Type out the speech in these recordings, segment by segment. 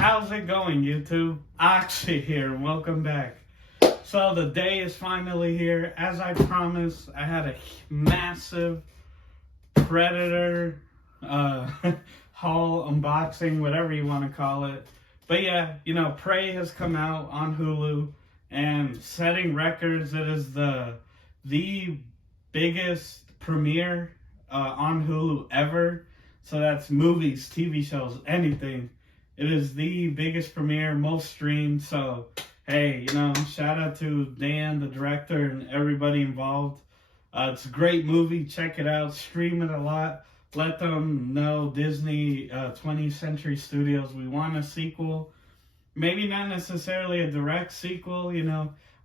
How's it going, YouTube? Oxy here, and welcome back. So the day is finally here. As I promised, I had a massive Predator haul, unboxing, whatever you want to call it. But yeah, Prey has come out on Hulu and setting records. It is the biggest premiere on Hulu ever. So that's movies, TV shows, anything. It is the biggest premiere, most streamed. So, hey, shout out to Dan, the director, and everybody involved. It's a great movie. Check it out. Stream it a lot. Let them know, Disney 20th Century Studios, we want a sequel. Maybe not necessarily a direct sequel.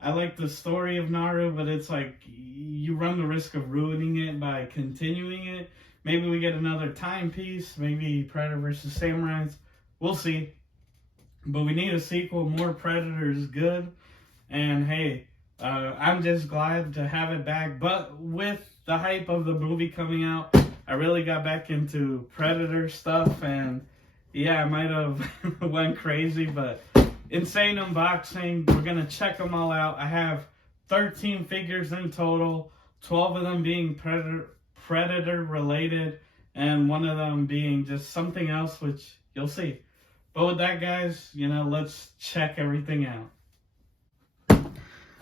I like the story of Naru, but it's like you run the risk of ruining it by continuing it. Maybe we get another timepiece. Maybe Predator vs. Samurais. We'll see. But we need a sequel. More Predator is good. And hey, I'm just glad to have it back. But with the hype of the movie coming out, I really got back into Predator stuff. And yeah, I might have went crazy. But insane unboxing. We're going to check them all out. I have 13 figures in total. 12 of them being Predator related. And one of them being just something else, which you'll see. But with that, guys, let's check everything out.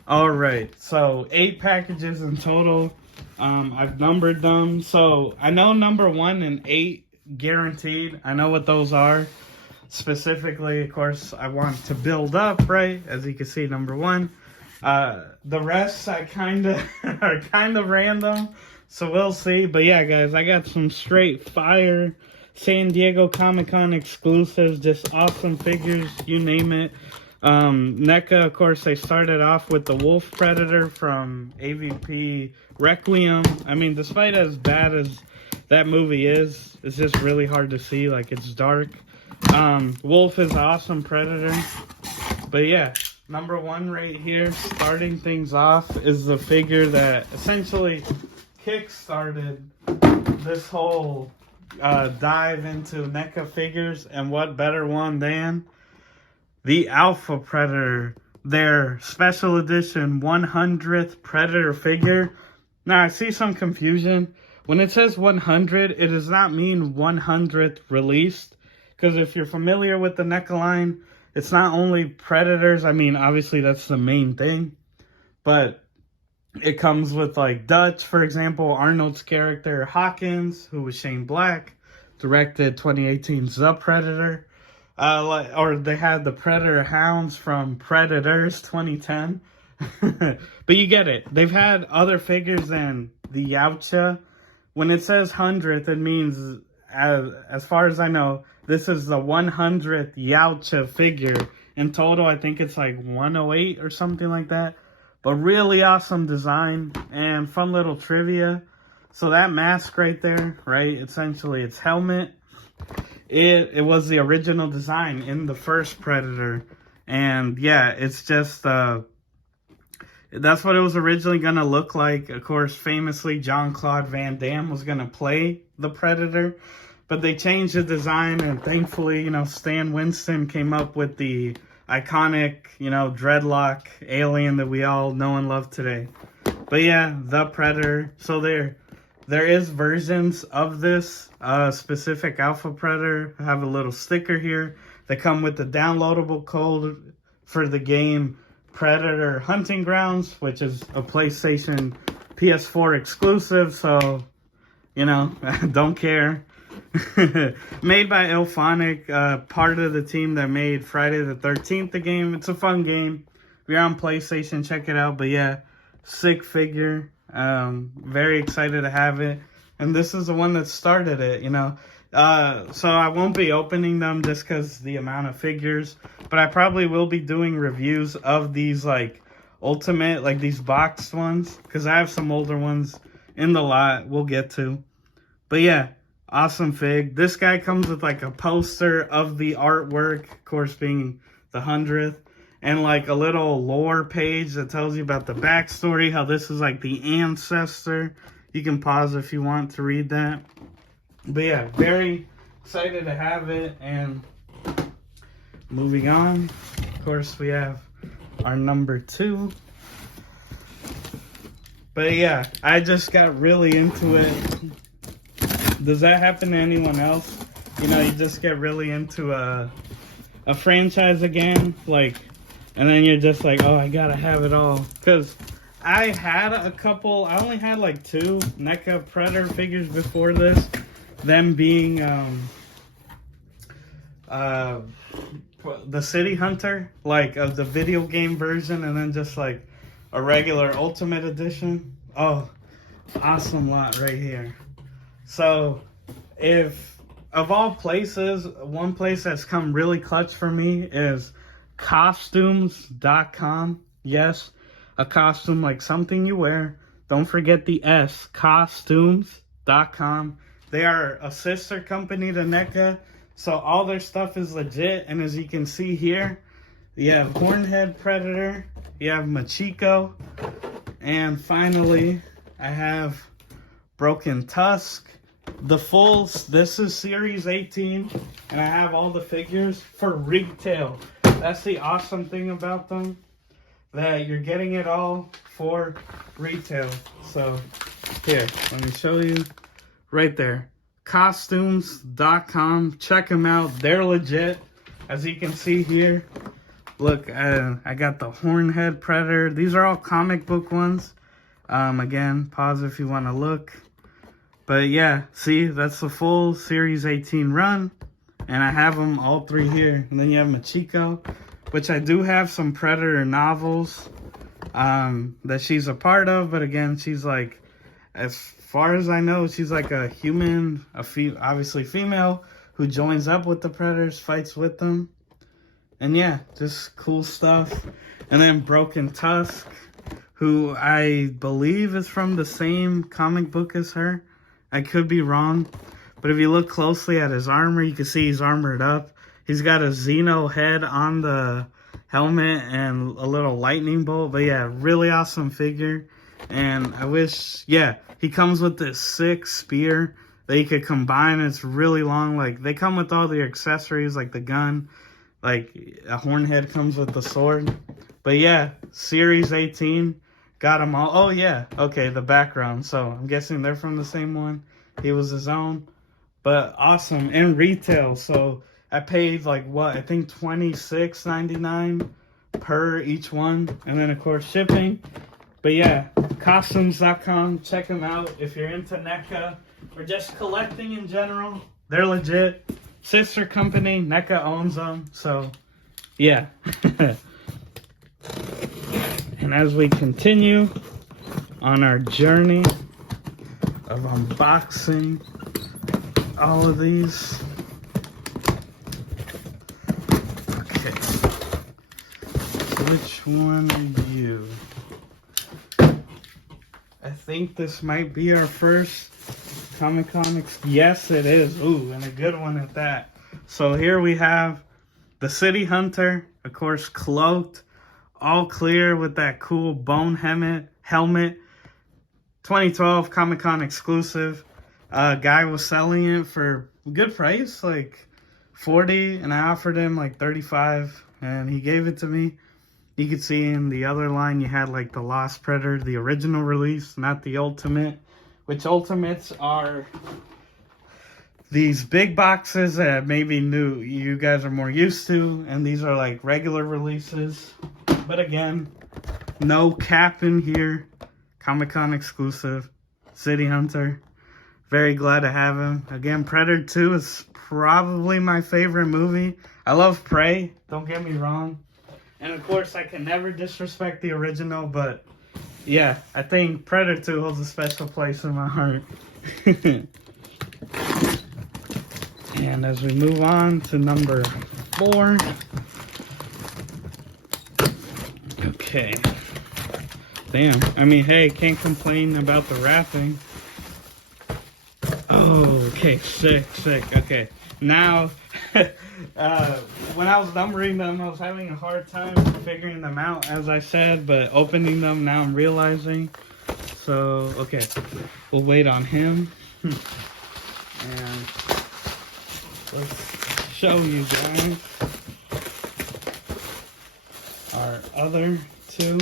All right, so 8 packages in total. I've numbered them. So I know number 1 and 8 guaranteed. I know what those are. Specifically, of course, I want to build up, right? As you can see, number 1. The rest I are kind of random. So we'll see. But yeah, guys, I got some straight fire San Diego Comic-Con exclusives, just awesome figures, you name it. Neca, of course, they started off with the Wolf Predator from AVP Requiem. I mean, despite as bad as that movie is, it's just really hard to see, like it's dark. Wolf is an awesome Predator. But yeah, number 1 right here, starting things off, is the figure that essentially kick-started this whole dive into NECA figures, and what better one than the Alpha Predator, their special edition 100th Predator figure. Now, I see some confusion. When it says 100, it does not mean 100th released, because if you're familiar with the NECA line, it's not only Predators. I mean, obviously, that's the main thing, but it comes with, like, Dutch, for example, Arnold's character, Hawkins, who was Shane Black, directed 2018's The Predator. Or they had the Predator Hounds from Predators 2010. But you get it. They've had other figures than the Yautja. When it says 100th, it means, as far as I know, this is the 100th Yautja figure. In total, I think it's like 108 or something like that. But really awesome design and fun little trivia. So that mask right there, right? Essentially, its helmet. It was the original design in the first Predator. And yeah, it's just, that's what it was originally going to look like. Of course, famously, Jean-Claude Van Damme was going to play the Predator. But they changed the design, and thankfully, Stan Winston came up with the iconic, dreadlock alien that we all know and love today. But yeah, the Predator. So there is versions of this specific Alpha Predator. I have a little sticker here. They come with the downloadable code for the game Predator Hunting Grounds, which is a PlayStation PS4 exclusive. So, don't care. Made by Ilphonic, part of the team that made Friday the 13th, the game. It's a fun game. If you're on PlayStation, check it out. But yeah, sick figure. Very excited to have it. And this is the one that started it, So I won't be opening them just because the amount of figures. But I probably will be doing reviews of these, like, ultimate, like these boxed ones. Because I have some older ones in the lot we'll get to. But yeah. Awesome fig. This guy comes with like a poster of the artwork, of course being the 100th, and like a little lore page that tells you about the backstory, how this is like the ancestor. You can pause if you want to read that. But yeah, very excited to have it. And moving on. Of course, we have our number 2. But yeah, I just got really into it. Does that happen to anyone else? You know, you just get really into a franchise again, like, and then you're just like, oh, I gotta have it all. Because I had a couple, I only had like 2 NECA Predator figures before this. Them being the City Hunter, like of the video game version, and then just like a regular Ultimate Edition. Oh, awesome lot right here. So, if of all places, one place that's come really clutch for me is costumes.com. Yes, a costume like something you wear. Don't forget the S, costumes.com. They are a sister company to NECA, so all their stuff is legit. And as you can see here, you have Hornhead Predator, you have Machiko, and finally, I have Broken Tusk. The full, this is Series 18, and I have all the figures for retail. That's the awesome thing about them, that you're getting it all for retail. So, here, let me show you. Right there, costumes.com. Check them out. They're legit. As you can see here, look, I got the Hornhead Predator. These are all comic book ones. Again, pause if you want to look. But yeah, see, that's the full Series 18 run. And I have them all 3 here. And then you have Machiko, which I do have some Predator novels that she's a part of. But again, she's like, as far as I know, she's like a human, obviously female, who joins up with the Predators, fights with them. And yeah, just cool stuff. And then Broken Tusk, who I believe is from the same comic book as her. I could be wrong. But if you look closely at his armor, you can see he's armored up. He's got a Xeno head on the helmet and a little lightning bolt. But yeah, really awesome figure. And I wish, yeah, he comes with this sick spear that you could combine. It's really long. Like, they come with all the accessories, like the gun. Like, a Hornhead comes with the sword. But yeah, Series 18, got them all. Oh yeah, okay, the background. So I'm guessing they're from the same one. He was his own. But awesome, and retail. So I paid like, what, I think $26.99 per each one. And then of course shipping. But yeah, costumes.com, check them out if you're into NECA or just collecting in general. They're legit. Sister company, NECA owns them. So yeah. And as we continue on our journey of unboxing all of these. Okay. So which one are you? I think this might be our first Comic-Con. Yes, it is. Ooh, and a good one at that. So here we have the City Hunter, of course, cloaked, all clear with that cool bone helmet. 2012 Comic-Con exclusive. Guy was selling it for a good price, like $40, and I offered him like $35, and he gave it to me. You could see in the other line you had like the Lost Predator, the original release, not the Ultimate, which Ultimates are these big boxes that maybe you guys are more used to, and these are like regular releases. But again, no cap in here. Comic-Con exclusive. City Hunter. Very glad to have him. Again, Predator 2 is probably my favorite movie. I love Prey, don't get me wrong. And of course, I can never disrespect the original, but yeah, I think Predator 2 holds a special place in my heart. And as we move on to number 4. Okay. Damn. I mean, hey, can't complain about the wrapping. Oh, okay. Sick. Okay. Now, when I was numbering them, I was having a hard time figuring them out, as I said, but opening them, now I'm realizing. So, okay. We'll wait on him. And let's show you guys. our other two.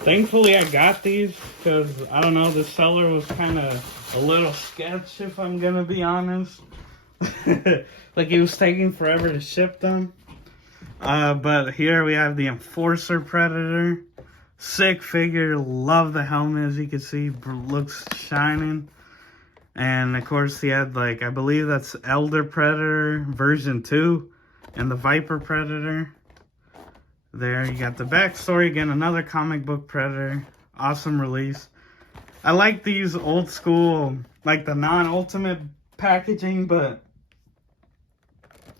Thankfully, I got these because, I don't know, the seller was kind of a little sketch, if I'm going to be honest. Like, he was taking forever to ship them. But here we have the Enforcer Predator. Sick figure. Love the helmet, as you can see. Looks shining. And, of course, he had, like, I believe that's Elder Predator version 2. And the Viper Predator. There, you got the backstory. Again, another comic book Predator. Awesome release. I like these old school, like the non-ultimate packaging, but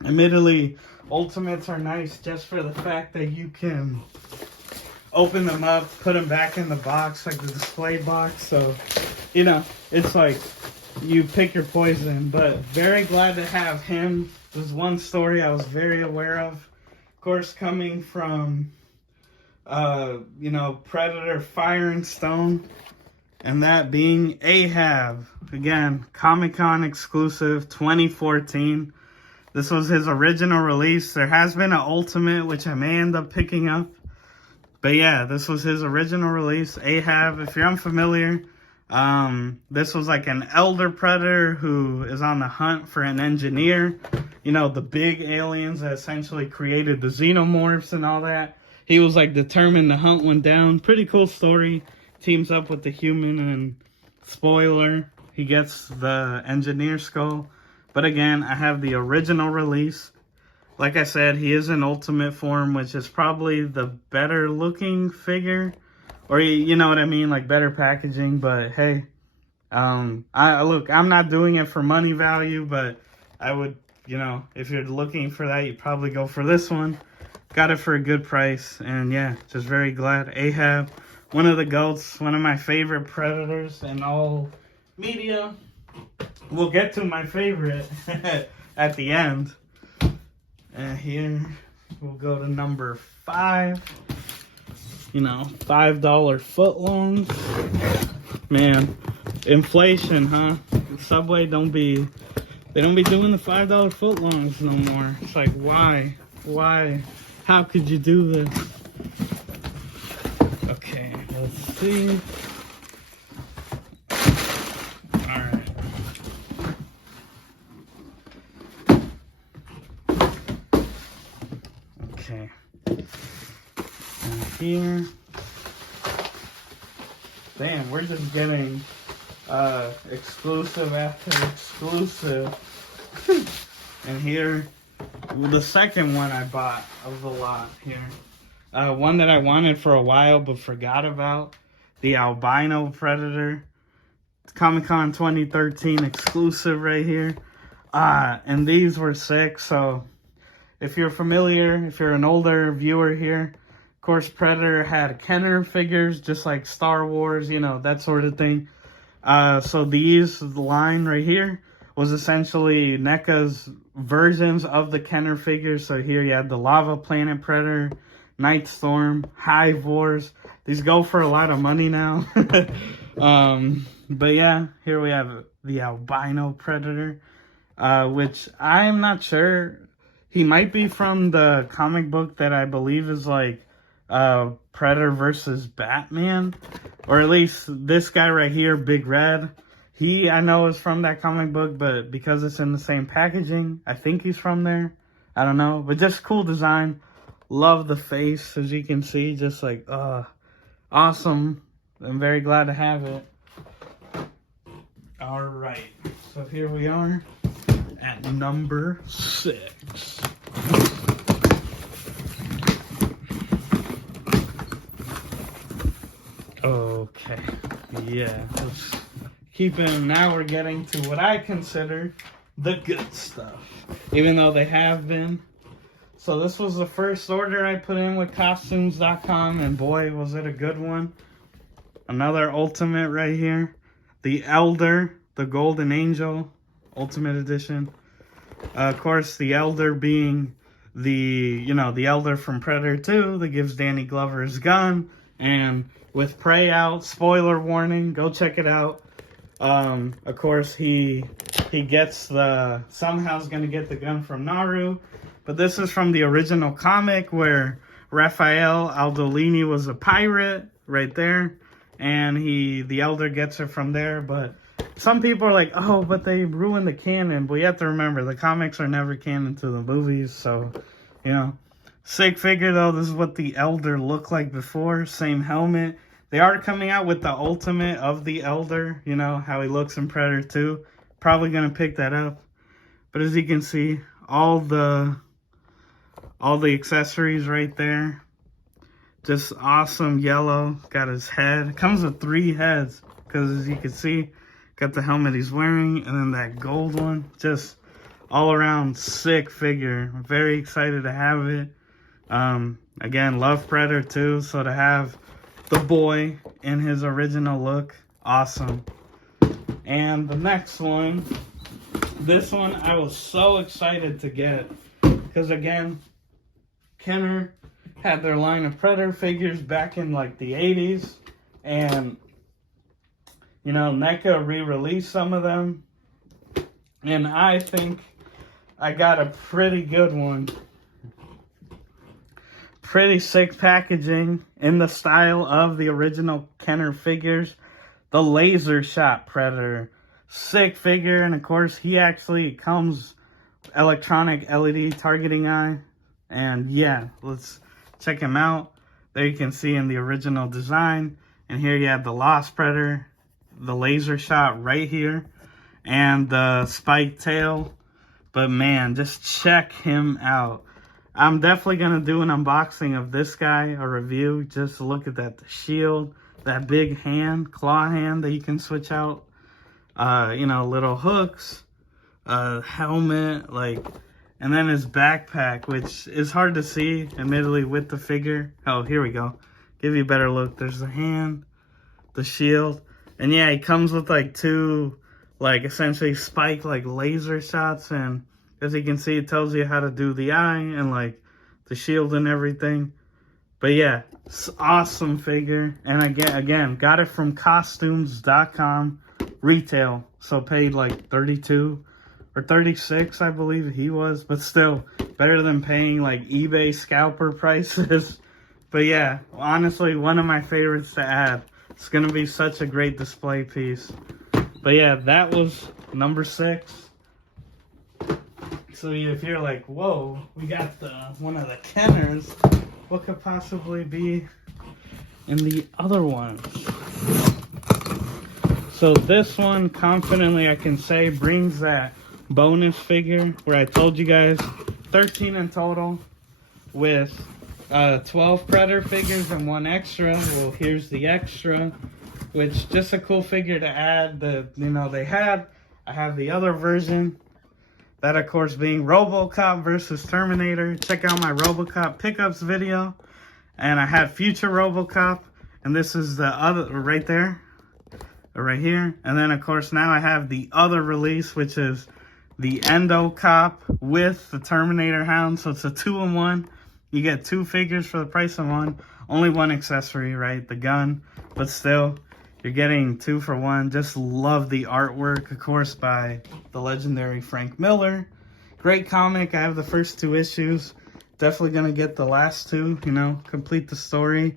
admittedly, ultimates are nice just for the fact that you can open them up, put them back in the box, like the display box. So, you know, it's like you pick your poison. But very glad to have him. There's one story I was very aware of. Of course, coming from, you know, Predator Fire and Stone, and that being Ahab. Again, Comic-Con exclusive 2014. This was his original release. There has been an Ultimate, which I may end up picking up. But yeah, this was his original release. Ahab, if you're unfamiliar, this was like an elder predator who is on the hunt for an engineer. You know, the big aliens that essentially created the xenomorphs and all that. He was like determined to hunt one down. Pretty cool story. Teams up with the human, and spoiler, he gets the engineer skull. But again, I have the original release. Like I said, he is in ultimate form, which is probably the better looking figure. Or, you know what I mean, like better packaging. But hey, look, I'm not doing it for money value, but I would, you know, if you're looking for that, you'd probably go for this one. Got it for a good price, and yeah, just very glad. Ahab, one of the GOATs, one of my favorite Predators in all media. We'll get to my favorite at the end. And here, we'll go to number 5. You know, $5 footlongs. Man, inflation, huh? Subway they don't be doing the $5 footlongs no more. It's like, why? Why? How could you do this? Okay, let's see. Alright. Okay. And here. Damn, we're just getting exclusive after exclusive. And here, the second one I bought of the lot here. One that I wanted for a while but forgot about. The Albino Predator. Comic-Con 2013 exclusive right here. And these were sick. So if you're familiar, if you're an older viewer here, of course Predator had Kenner figures, just like Star Wars, you know, that sort of thing. So these, the line right here, was essentially NECA's versions of the Kenner figures. So here you had the Lava Planet Predator, Night Storm, Hive Wars. These go for a lot of money now. But yeah, here we have the Albino Predator, which I'm not sure. He might be from the comic book that I believe is like Predator versus Batman. Or at least this guy right here, Big Red. He, I know, is from that comic book, but because it's in the same packaging, I think he's from there. I don't know. But just cool design. Love the face, as you can see. Just like, awesome. I'm very glad to have it. Alright. So here we are at number 6. Okay. Yeah. Let's keep in. Now we're getting to what I consider the good stuff. Even though they have been. So this was the first order I put in with costumes.com, and boy, was it a good one. Another ultimate right here. The Elder, the Golden Angel, Ultimate Edition. Of course, the Elder being the, you know, the Elder from Predator 2 that gives Danny Glover his gun. And with Prey out, spoiler warning, go check it out. Of course, he he gets somehow's gonna get the gun from Naru. But this is from the original comic where Raphael Aldolini was a pirate right there. And the Elder gets it from there. But some people are like, oh, but they ruined the canon. But you have to remember, the comics are never canon to the movies. So, you know, sick figure though. This is what the Elder looked like before. Same helmet. They are coming out with the ultimate of the Elder. You know, how he looks in Predator 2. Probably going to pick that up. But as you can see, all the accessories right there. Just awesome yellow. Got his head. Comes with 3 heads. Because as you can see, got the helmet he's wearing. And then that gold one. Just all around sick figure. I'm very excited to have it. Again, love Predator 2. So to have the boy in his original look. Awesome. And the next one. This one I was so excited to get. Because again, Kenner had their line of Predator figures back in like the 80s. And, you know, Neca re-released some of them. And I think I got a pretty good one. Pretty sick packaging in the style of the original Kenner figures. The laser shot Predator. Sick figure. And of course, he actually comes electronic LED targeting eye. And yeah, let's check him out. There you can see in the original design. And here you have the Lost Predator, the laser shot right here, and the spiked tail. But man, just check him out. I'm definitely going to do an unboxing of this guy, a review. Just look at that, the shield, that big hand, claw hand that you can switch out. You know, little hooks, helmet, like... And then his backpack, which is hard to see, admittedly, with the figure. Oh, here we go. Give you a better look. There's the hand, the shield. And yeah, he comes with like 2, like essentially spike like laser shots. And as you can see, it tells you how to do the eye and like the shield and everything. But yeah, it's awesome figure. And again, got it from costumes.com retail. So paid like $32. Or 36, I believe he was. But still, better than paying like eBay scalper prices. But yeah, honestly, one of my favorites to add. It's going to be such a great display piece. But yeah, that was number 6. So if you're like, whoa, we got one of the Kenners. What could possibly be in the other ones? So this one, confidently I can say, brings that bonus figure where I told you guys 13 in total with 12 Predator figures and 1 extra. Well, here's the extra, which just a cool figure to add. I have the other version, that of course being RoboCop versus Terminator. Check out my RoboCop pickups video, and I had future RoboCop, and this is the other right there, right here. And then of course now I have the other release, which is the Endo Cop with the Terminator Hound. So it's a 2-in-1. You get 2 figures for the price of 1. Only 1 accessory, right? The gun. But still, you're getting 2 for 1. Just love the artwork, of course, by the legendary Frank Miller. Great comic. I have the first 2 issues. Definitely going to get the last 2, you know, complete the story.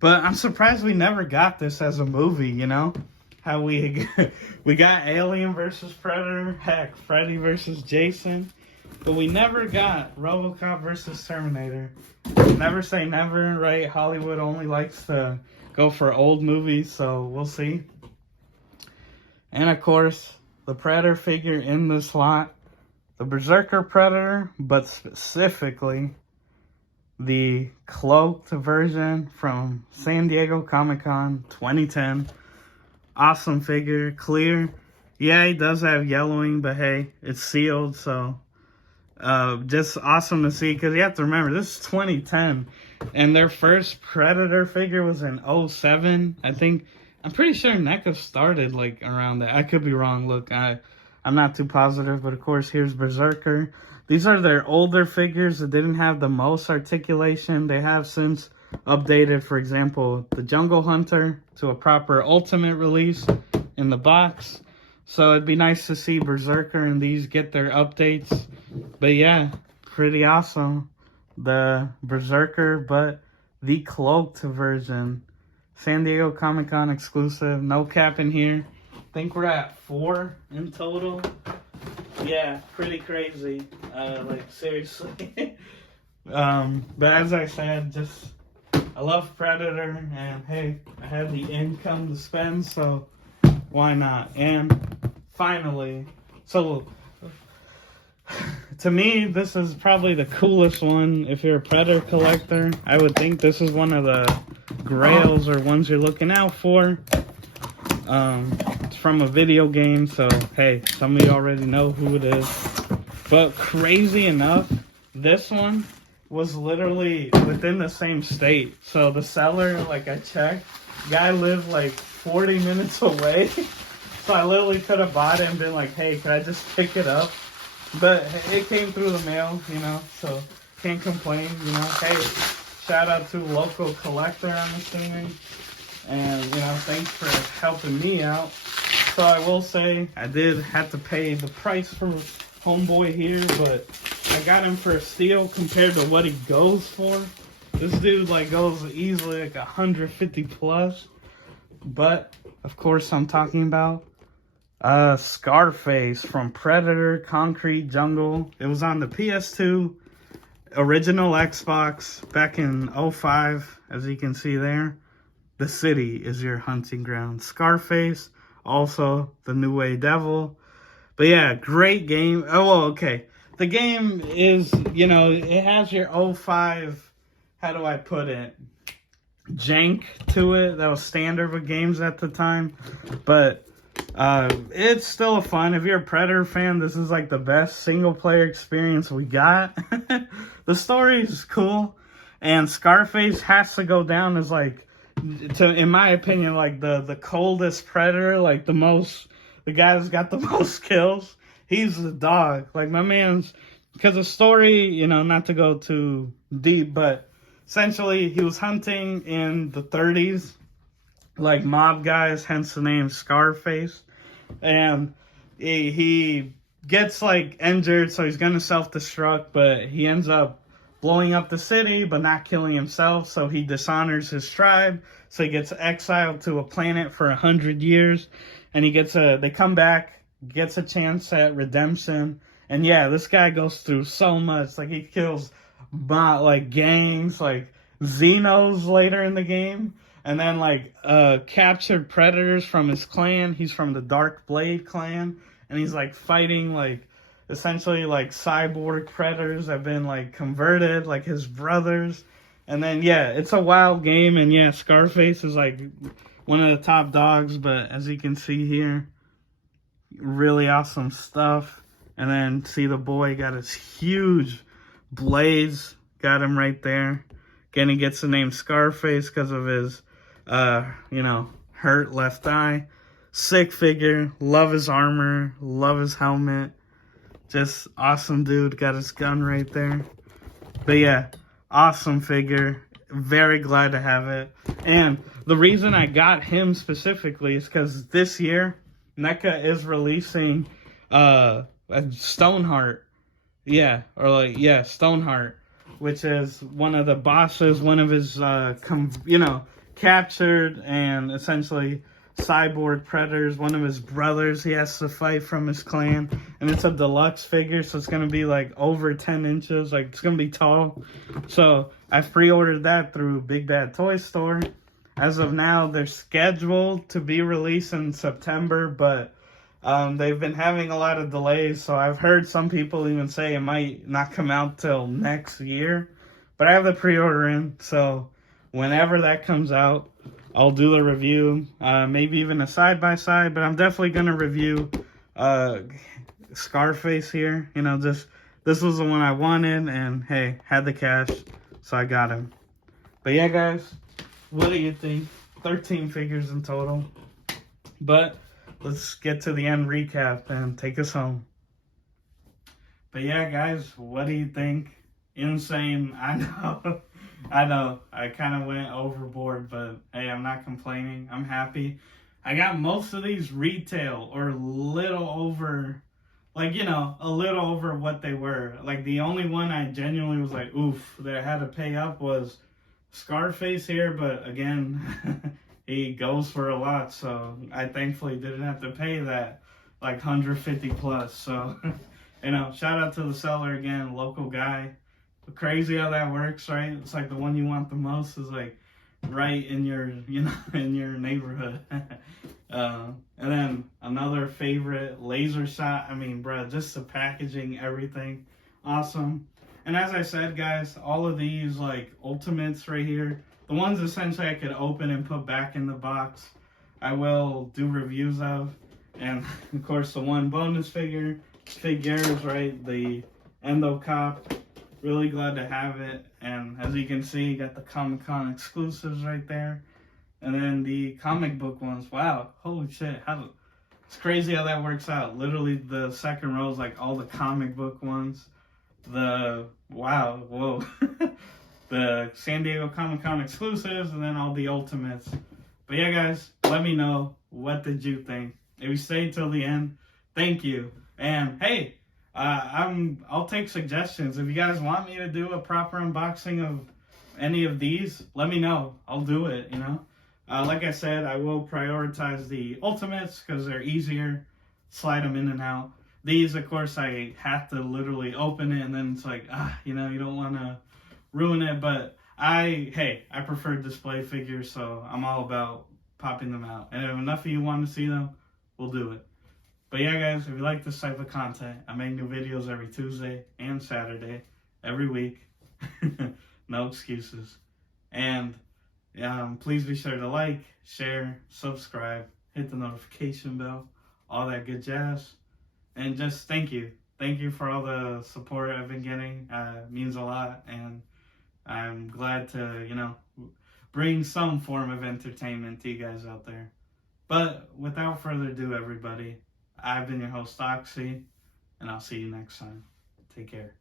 But I'm surprised we never got this as a movie, you know? How we got Alien versus Predator, heck, Freddy versus Jason, but we never got RoboCop versus Terminator. Never say never, right? Hollywood only likes to go for old movies, so we'll see. And of course, the Predator figure in this lot, the Berserker Predator, but specifically the cloaked version from San Diego Comic-Con 2010. Awesome figure, clear. Yeah, he does have yellowing, but hey, it's sealed, so just awesome to see. Because you have to remember, this is 2010, and their first Predator figure was in 07. I think, I'm pretty sure NECA started like around that. I could be wrong. Look, I'm not too positive, but of course, here's Berserker. These are their older figures that didn't have the most articulation. They have since updated, for example, the Jungle Hunter to a proper Ultimate release in the box. So it'd be nice to see Berserker and these get their updates. But yeah, pretty awesome. The Berserker, but the cloaked version. San Diego Comic-Con exclusive. No cap in here. I think we're at 4 in total. Yeah, pretty crazy. Like, seriously. But as I said, just, I love Predator, and hey, I had the income to spend, so why not? And finally, so to me, this is probably the coolest one. If you're a Predator collector, I would think this is one of the grails or ones you're looking out for. It's from a video game, so hey, some of you already know who it is. But crazy enough, this one was literally within the same state. So the seller, like I checked, guy lived like 40 minutes away. So I literally could have bought it and been like, hey, can I just pick it up? But it came through the mail, you know, so can't complain, you know. Hey, shout out to local collector, I'm assuming. And, you know, thanks for helping me out. So I will say, I did have to pay the price for homeboy here, but I got him for a steal compared to what he goes for. This dude, like, goes easily like 150 plus. But, of course, I'm talking about Scarface from Predator, Concrete Jungle. It was on the PS2, original Xbox, back in 05, as you can see there. The city is your hunting ground. Scarface, also the New Way Devil. But yeah, great game. Oh, well, okay. The game is, you know, it has your 05, how do I put it, jank to it. That was standard with games at the time. But it's still fun. If you're a Predator fan, this is like the best single player experience we got. The story is cool. And Scarface has to go down as like, in my opinion, like the coldest Predator, like the guy that's got the most kills. He's the dog. Like, my man's, because the story, you know, not to go too deep, but essentially he was hunting in the 30s, like mob guys, hence the name Scarface. And he gets like injured, so he's gonna self-destruct, but he ends up blowing up the city, but not killing himself, so he dishonors his tribe. So he gets exiled to a planet for 100 years, and they come back, gets a chance at redemption. And yeah, this guy goes through so much. Like, he kills like gangs, like Xenos later in the game, and then like captured predators from his clan. He's from the Dark Blade clan, and he's like fighting like essentially like cyborg predators have been like converted, like his brothers. And then yeah, it's a wild game, and yeah, Scarface is like one of the top dogs. But as you can see here, really awesome stuff. And then see, the boy got his huge blades, got him right there. Again, he gets the name Scarface because of his you know, hurt left eye. Sick figure, love his armor, love his helmet. Just awesome dude, got his gun right there. But yeah, awesome figure. Very glad to have it. And the reason I got him specifically is because this year, Neca is releasing Stoneheart. Yeah, or like, yeah, Stoneheart, which is one of the bosses, one of his, you know, captured and essentially cyborg predators, one of his brothers he has to fight from his clan. And it's a deluxe figure, so it's going to be like over 10 inches, like it's going to be tall. So I pre-ordered that through Big Bad Toy Store. As of now, they're scheduled to be released in September, but they've been having a lot of delays, so I've heard some people even say it might not come out till next year. But I have the pre-order in, so whenever that comes out, I'll do the review, maybe even a side-by-side, but I'm definitely going to review Scarface here. You know, this was the one I wanted, and hey, had the cash, so I got him. But yeah, guys, what do you think? 13 figures in total. But let's get to the end recap and take us home. But yeah, guys, what do you think? Insane, I know. I know, I kind of went overboard, but hey, I'm not complaining. I'm happy. I got most of these retail or a little over, like, you know, a little over what they were. Like, the only one I genuinely was like, oof, that I had to pay up was Scarface here, but again, he goes for a lot, so I thankfully didn't have to pay that, like, 150 plus. So, you know, shout out to the seller again, local guy. Crazy how that works, right? It's like the one you want the most is like right in your, you know, in your neighborhood. And then another favorite, laser shot. I mean, bro, just the packaging, everything, awesome. And as I said, guys, all of these like ultimates right here, the ones essentially I could open and put back in the box, I will do reviews of. And of course, the one bonus figures, right? The Endo Cop. Really glad to have it. And as you can see, you got the Comic-Con exclusives right there. And then the comic book ones. Wow, holy shit. It's crazy how that works out. Literally, the second row is like all the comic book ones. The San Diego Comic-Con exclusives, and then all the ultimates. But yeah, guys, let me know, what did you think? If you stayed till the end, thank you. And hey, I'll take suggestions. If you guys want me to do a proper unboxing of any of these, let me know. I'll do it, you know. Like I said, I will prioritize the ultimates because they're easier. Slide them in and out. These, of course, I have to literally open it, and then it's like, you know, you don't want to ruin it. But I prefer display figures, so I'm all about popping them out. And if enough of you want to see them, we'll do it. But yeah, guys, if you like this type of content, I make new videos every Tuesday and Saturday, every week. No excuses. And please be sure to like, share, subscribe, hit the notification bell, all that good jazz. And just thank you. Thank you for all the support I've been getting. It means a lot. And I'm glad to, you know, bring some form of entertainment to you guys out there. But without further ado, everybody, I've been your host, Oxy, and I'll see you next time. Take care.